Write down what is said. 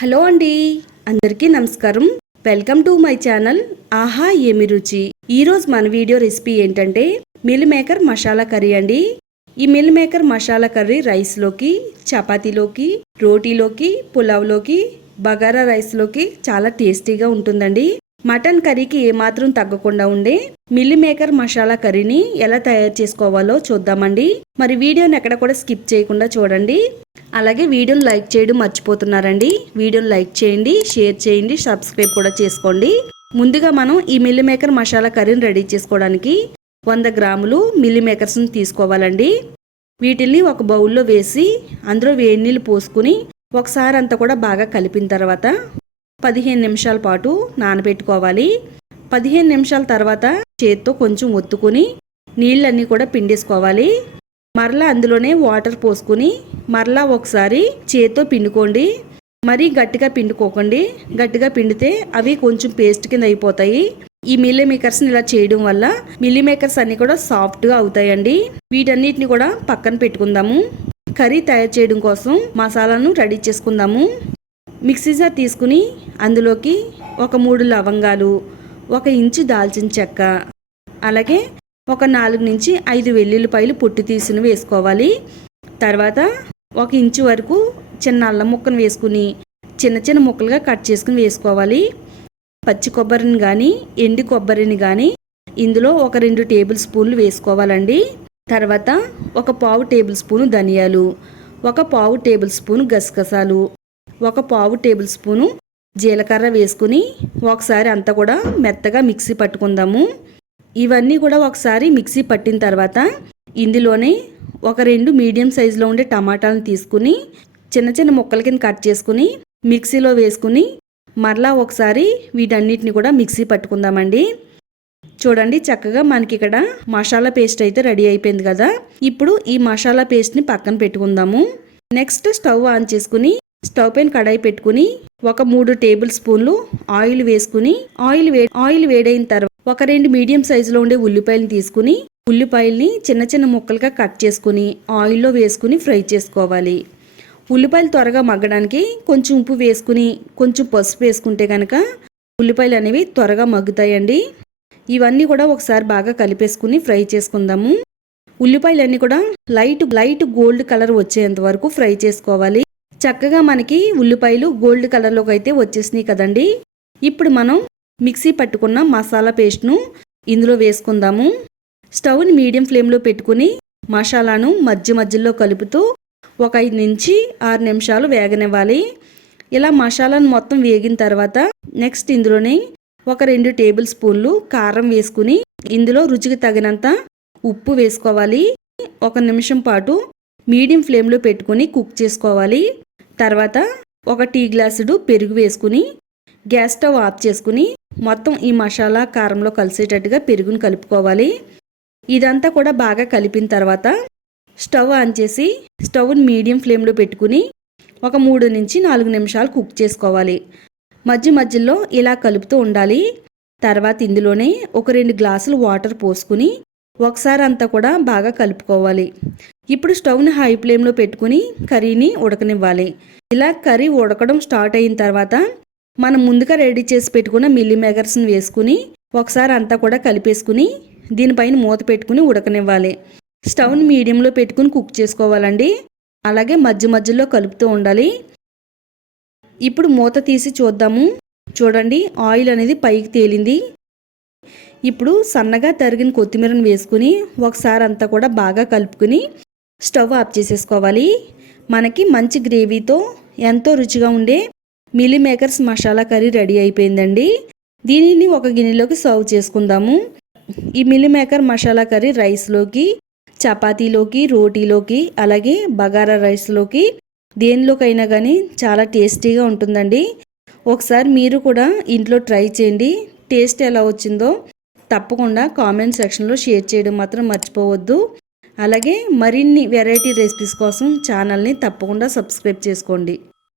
Hello అండి. అందరికీ నమస్కారం. వెల్కమ్ టు మై ఛానల్ ఆహా ఏమి రుచి. ఈరోజు మన వీడియో రెసిపీ ఏంటంటే మిల్ మేకర్ మసాలా కర్రీ అండి. ఈ మిల్ మేకర్ మసాలా కర్రీ రైస్లోకి చపాతీలోకి రోటీలోకి పులావ్లోకి బగారా రైస్లోకి చాలా టేస్టీగా ఉంటుందండి. మటన్ కర్రీకి ఏమాత్రం తగ్గకుండా ఉండే మిల్లి మేకర్ మసాలా కర్రీని ఎలా తయారు చేసుకోవాలో చూద్దామండి. మరి వీడియోని ఎక్కడ కూడా స్కిప్ చేయకుండా చూడండి. అలాగే వీడియోని లైక్ చేయడం మర్చిపోతున్నారండి. వీడియోని లైక్ చేయండి షేర్ చేయండి సబ్స్క్రైబ్ కూడా చేసుకోండి. ముందుగా మనం ఈ మిల్లి మేకర్ మసాలా కర్రీని రెడీ చేసుకోవడానికి వంద గ్రాములు మిల్లీ మేకర్స్ని తీసుకోవాలండి. వీటిల్ని ఒక బౌల్లో వేసి అందులో వేడి నీళ్ళు పోసుకుని ఒకసారి అంతా కూడా బాగా కలిపిన తర్వాత పదిహేను నిమిషాల పాటు నానబెట్టుకోవాలి. పదిహేను నిమిషాల తర్వాత చేత్తో కొంచెం ఒత్తుకుని నీళ్ళన్నీ కూడా పిండేసుకోవాలి. మరలా అందులోనే వాటర్ పోసుకుని మరలా ఒకసారి చేత్తో పిండుకోండి. మరీ గట్టిగా పిండుకోకండి. గట్టిగా పిండితే అవి కొంచెం పేస్ట్ కింద అయిపోతాయి. ఈ మిల్లీ మేకర్స్ని ఇలా చేయడం వల్ల మిల్లీ మేకర్స్ అన్నీ కూడా సాఫ్ట్గా అవుతాయండి. వీటన్నిటిని కూడా పక్కన పెట్టుకుందాము. కర్రీ తయారు చేయడం కోసం మసాలాను రెడీ చేసుకుందాము. మిక్సీ జార్ తీసుకుని అందులోకి ఒక మూడు లవంగాలు ఒక ఇంచు దాల్చిన చెక్క అలాగే ఒక నాలుగు నుంచి ఐదు వెల్లుల్లిపాయలు పొట్టు తీసుకుని వేసుకోవాలి. తర్వాత ఒక ఇంచు వరకు చిన్న అల్లం ముక్కను వేసుకుని చిన్న చిన్న ముక్కలుగా కట్ చేసుకుని వేసుకోవాలి. పచ్చి కొబ్బరిని కానీ ఎండి కొబ్బరిని కానీ ఇందులో ఒక రెండు టేబుల్ స్పూన్లు వేసుకోవాలండి. తర్వాత ఒక పావు టేబుల్ స్పూను ధనియాలు ఒక పావు టేబుల్ స్పూను గసగసాలు ఒక పావు టేబుల్ స్పూను జీలకర్ర వేసుకుని ఒకసారి అంతా కూడా మెత్తగా మిక్సీ పట్టుకుందాము. ఇవన్నీ కూడా ఒకసారి మిక్సీ పట్టిన తర్వాత ఇందులోనే ఒక రెండు మీడియం సైజులో ఉండే టమాటాలను తీసుకుని చిన్న చిన్న ముక్కల కింద కట్ చేసుకుని మిక్సీలో వేసుకుని మరలా ఒకసారి వీటన్నిటిని కూడా మిక్సీ పట్టుకుందామండి. చూడండి చక్కగా మనకి ఇక్కడ మసాలా పేస్ట్ అయితే రెడీ అయిపోయింది కదా. ఇప్పుడు ఈ మసాలా పేస్ట్ని పక్కన పెట్టుకుందాము. నెక్స్ట్ స్టవ్ ఆన్ చేసుకుని స్టవ్ పైన కడాయి పెట్టుకుని ఒక మూడు టేబుల్ స్పూన్లు ఆయిల్ వేసుకుని ఆయిల్ వే ఆయిల్ వేడైన తర్వాత ఒక రెండు మీడియం సైజులో ఉండే ఉల్లిపాయలు తీసుకుని ఉల్లిపాయల్ని చిన్న చిన్న ముక్కలుగా కట్ చేసుకుని ఆయిల్లో వేసుకుని ఫ్రై చేసుకోవాలి. ఉల్లిపాయలు త్వరగా మగ్గడానికి కొంచెం ఉప్పు వేసుకుని కొంచెం పసుపు వేసుకుంటే కనుక ఉల్లిపాయలు అనేవి త్వరగా మగ్గుతాయండి. ఇవన్నీ కూడా ఒకసారి బాగా కలిపేసుకుని ఫ్రై చేసుకుందాము. ఉల్లిపాయలన్నీ కూడా లైట్ లైట్ గోల్డ్ కలర్ వచ్చేంత వరకు ఫ్రై చేసుకోవాలి. చక్కగా మనకి ఉల్లిపాయలు గోల్డ్ కలర్లోకి అయితే వచ్చేసినాయి కదండి. ఇప్పుడు మనం మిక్సీ పట్టుకున్న మసాలా పేస్ట్ను ఇందులో వేసుకుందాము. స్టవ్ని మీడియం ఫ్లేమ్లో పెట్టుకుని మసాలాను మధ్య మధ్యలో కలుపుతూ ఒక ఐదు నుంచి ఆరు నిమిషాలు వేగనివ్వాలి. ఇలా మసాలాను మొత్తం వేగిన తర్వాత నెక్స్ట్ ఇందులోనే ఒక రెండు టేబుల్ స్పూన్లు కారం వేసుకుని ఇందులో రుచికి తగినంత ఉప్పు వేసుకోవాలి. ఒక నిమిషం పాటు మీడియం ఫ్లేమ్లో పెట్టుకుని కుక్ చేసుకోవాలి. తర్వాత ఒక టీ గ్లాసుడు పెరుగు వేసుకుని గ్యాస్ స్టవ్ ఆఫ్ చేసుకుని మొత్తం ఈ మసాలా కారంలో కలిసేటట్టుగా పెరుగును కలుపుకోవాలి. ఇదంతా కూడా బాగా కలిపిన తర్వాత స్టవ్ ఆన్ చేసి స్టవ్ని మీడియం ఫ్లేమ్లో పెట్టుకుని ఒక మూడు నుంచి నాలుగు నిమిషాలు కుక్ చేసుకోవాలి. మధ్య మధ్యలో ఇలా కలుపుతూ ఉండాలి. తర్వాత ఇందులోనే ఒక రెండు గ్లాసులు వాటర్ పోసుకుని ఒకసారి అంతా కూడా బాగా కలుపుకోవాలి. ఇప్పుడు స్టవ్ని హై ఫ్లేమ్లో పెట్టుకుని కర్రీని ఉడకనివ్వాలి. ఇలా కర్రీ ఉడకడం స్టార్ట్ అయిన తర్వాత మనం ముందుగా రెడీ చేసి పెట్టుకున్న మిల్లీ మేకర్స్ని వేసుకుని ఒకసారి అంతా కూడా కలిపేసుకుని దీనిపైన మూత పెట్టుకుని ఉడకనివ్వాలి. స్టవ్ని మీడియంలో పెట్టుకుని కుక్ చేసుకోవాలండి. అలాగే మధ్య మధ్యలో కలుపుతూ ఉండాలి. ఇప్పుడు మూత తీసి చూద్దాము. చూడండి ఆయిల్ అనేది పైకి తేలింది. ఇప్పుడు సన్నగా తరిగిన కొత్తిమీరను వేసుకుని ఒకసారి అంతా కూడా బాగా కలుపుకుని స్టవ్ ఆఫ్ చేసేసుకోవాలి. మనకి మంచి గ్రేవీతో ఎంతో రుచిగా ఉండే meal makers masala curry ready అయిపోయిందండి. దీనిని ఒక గిన్నెలోకి సర్వ్ చేసుకుందాము. ఈ మిల్లీ మేకర్ మసాలా కర్రీ రైస్లోకి చపాతీలోకి రోటీలోకి అలాగే బగారా రైస్లోకి దేనిలోకైనా కానీ చాలా టేస్టీగా ఉంటుందండి. ఒకసారి మీరు కూడా ఇంట్లో ట్రై చేయండి. టేస్ట్ ఎలా వచ్చిందో తప్పకుండా కామెంట్ సెక్షన్లో షేర్ చేయడం మాత్రం మర్చిపోవద్దు. అలాగే మరిన్ని వెరైటీ రెసిపీస్ కోసం ఛానల్ని తప్పకుండా సబ్స్క్రైబ్ చేసుకోండి.